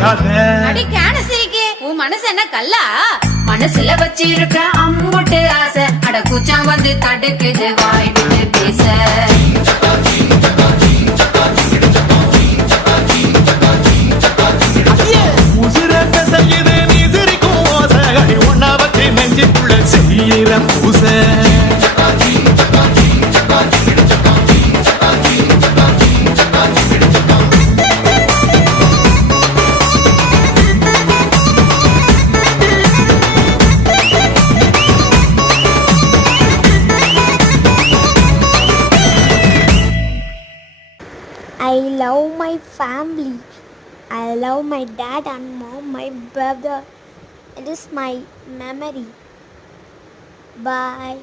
போகாத. அடி கேனசிரிக்கு உன் மனசு என்ன கல்லா? மனசுல வச்சிருக்க அம்புட்டு ஆசை, அட கூச்சம் வந்து தடுக்குது வாய் விட்டு பேச. உசுரக்க செய்யுது நீ சிரிக்கும் ஓசை, அடி ஒன்னா வச்சு நெஞ்சுக்குள்ள செய்யற பூச. I love my family. I love my dad and mom, my brother. It is my memory. Bye.